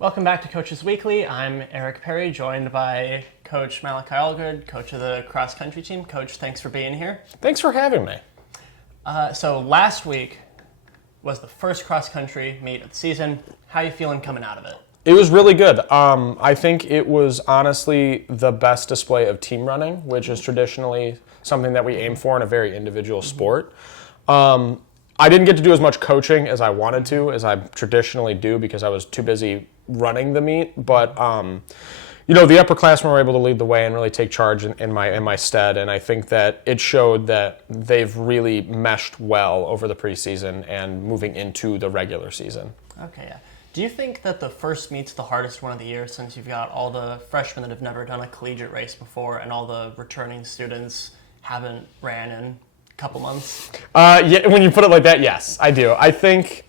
Welcome back to Coaches Weekly. I'm Eric Perry, joined by Coach Malachi Allgood, coach of the cross country team. Coach, thanks for being here. Thanks for having me. So last week was the first cross country meet of the season. How are you feeling coming out of it? It was really good. I think it was honestly the best display of team running, which is traditionally something that we aim for in a very individual sport. I didn't get to do as much coaching as I wanted to, as I traditionally do, because I was too busy running the meet. But the upperclassmen were able to lead the way and really take charge in my stead. And I think that it showed that they've really meshed well over the preseason and moving into the regular season. Okay, yeah. Do you think that the first meet's the hardest one of the year, since you've got all the freshmen that have never done a collegiate race before and all the returning students haven't ran in a couple months? Yeah, when you put it like that, yes, I do. I think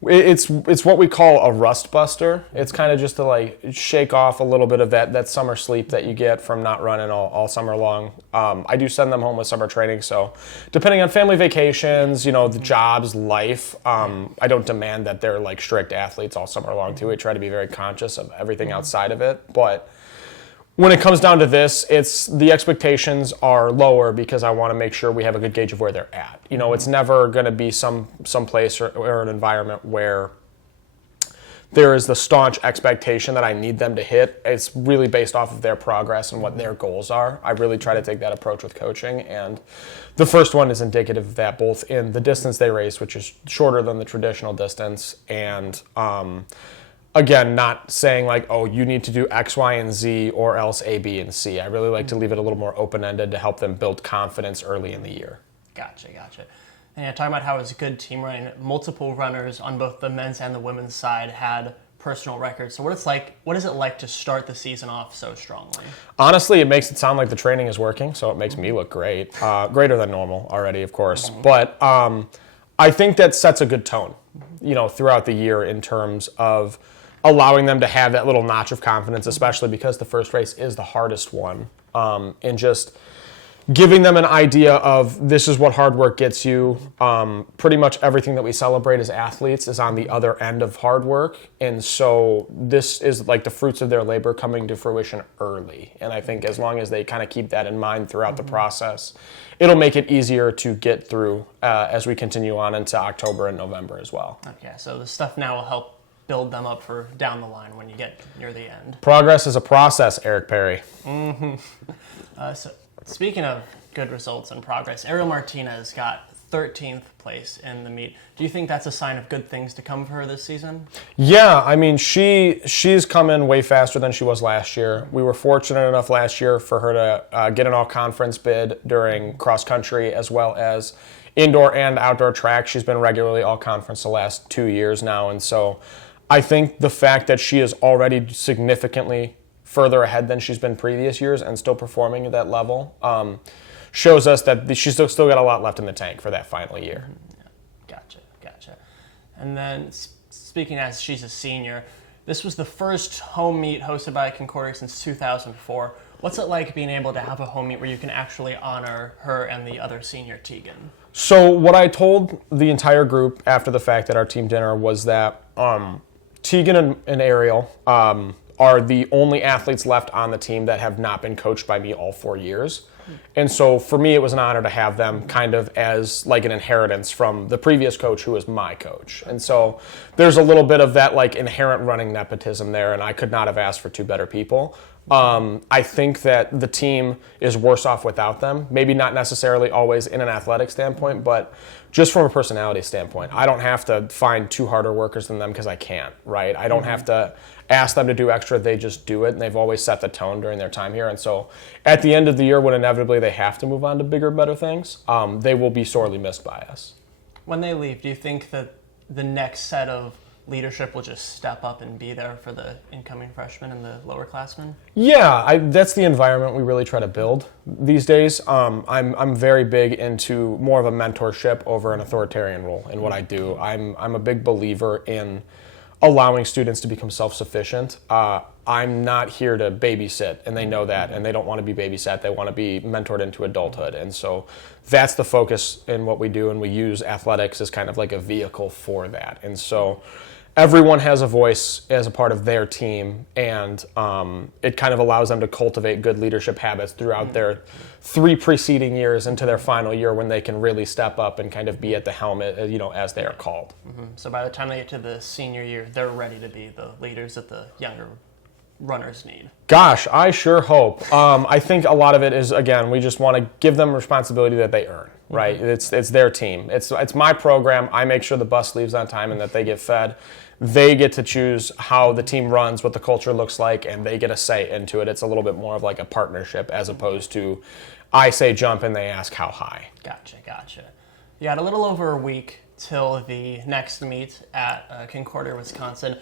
it's what we call a rust buster. It's kind of just to shake off a little bit of that summer sleep that you get from not running all summer long. I do send them home with summer training, so depending on family vacations, the jobs, life, I don't demand that they're strict athletes all summer long too. I try to be very conscious of everything outside of it, but when it comes down to this, the expectations are lower because I want to make sure we have a good gauge of where they're at. It's never going to be some place or an environment where there is the staunch expectation that I need them to hit. It's really based off of their progress and what their goals are. I really try to take that approach with coaching, and the first one is indicative of that, both in the distance they race, which is shorter than the traditional distance, and again, not saying you need to do X, Y, and Z or else A, B, and C. I really like to leave it a little more open-ended to help them build confidence early in the year. Gotcha. And yeah, talking about how it's good team running, multiple runners on both the men's and the women's side had personal records. So what is it like to start the season off so strongly? Honestly, it makes it sound like the training is working, so it makes me look great. Greater than normal already, of course. But I think that sets a good tone, throughout the year in terms of allowing them to have that little notch of confidence, especially because the first race is the hardest one, and just giving them an idea of this is what hard work gets you. Pretty much everything that we celebrate as athletes is on the other end of hard work, and so this is the fruits of their labor coming to fruition early. And I think as long as they kind of keep that in mind throughout the process, it'll make it easier to get through as we continue on into October and November as well. Okay, so the stuff now will help build them up for down the line when you get near the end. Progress is a process, Eric Perry. So speaking of good results and progress, Ariel Martinez got 13th place in the meet. Do you think that's a sign of good things to come for her this season? Yeah, I mean, she's come in way faster than she was last year. We were fortunate enough last year for her to get an all-conference bid during cross-country as well as indoor and outdoor track. She's been regularly all-conference the last 2 years now, and so I think the fact that she is already significantly further ahead than she's been previous years and still performing at that level shows us that she's still got a lot left in the tank for that final year. Gotcha. And then speaking as she's a senior, this was the first home meet hosted by Concordia since 2004. What's it like being able to have a home meet where you can actually honor her and the other senior, Tegan? So what I told the entire group after the fact at our team dinner was that Tegan and Ariel are the only athletes left on the team that have not been coached by me all 4 years. And so for me, it was an honor to have them kind of as an inheritance from the previous coach who was my coach. And so there's a little bit of that inherent running nepotism there, and I could not have asked for two better people. I think that the team is worse off without them. Maybe not necessarily always in an athletic standpoint, but just from a personality standpoint. I don't have to find two harder workers than them because I can't, right? I don't have to ask them to do extra. They just do it, and they've always set the tone during their time here. And so at the end of the year, when inevitably they have to move on to bigger, better things, they will be sorely missed by us. When they leave, do you think that the next set of leadership will just step up and be there for the incoming freshmen and the lower classmen? Yeah, that's the environment we really try to build these days. I'm very big into more of a mentorship over an authoritarian role in what I do. I'm a big believer in allowing students to become self-sufficient. I'm not here to babysit, and they know that, and they don't want to be babysat. They want to be mentored into adulthood, and so that's the focus in what we do, and we use athletics as kind of like a vehicle for that. And so everyone has a voice as a part of their team, and it kind of allows them to cultivate good leadership habits throughout their 3 preceding years into their final year when they can really step up and kind of be at the helm, as they are called. So by the time they get to the senior year, they're ready to be the leaders that the younger runners need. Gosh, I sure hope. I think a lot of it is, again, we just want to give them responsibility that they earn, right? It's their team. It's my program. I make sure the bus leaves on time and that they get fed. They get to choose how the team runs, what the culture looks like, and they get a say into it. It's a little bit more of like a partnership as opposed to I say jump and they ask how high. Gotcha. You got a little over a week till the next meet at Concordia, Wisconsin.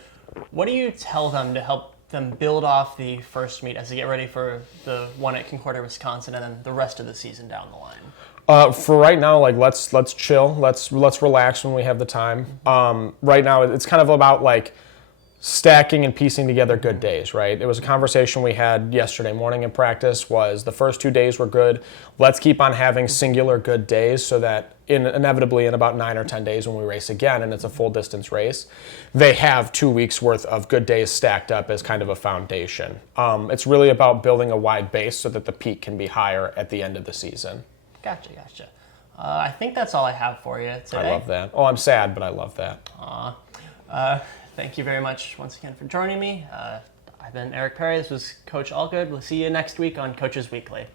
What do you tell them to help them build off the first meet as they get ready for the one at Concordia, Wisconsin, and then the rest of the season down the line? For right now, like let's chill, let's relax when we have the time. Right now, it's kind of about like stacking and piecing together good days, right? It was a conversation we had yesterday morning in practice. Was the first 2 days were good. Let's keep on having singular good days so that inevitably in about 9 or 10 days when we race again and it's a full distance race, they have 2 weeks worth of good days stacked up as kind of a foundation. It's really about building a wide base so that the peak can be higher at the end of the season. Gotcha. I think that's all I have for you today. I love that. Oh, I'm sad, but I love that. Thank you very much once again for joining me. I've been Eric Perry. This was Coach Allgood. We'll see you next week on Coaches Weekly.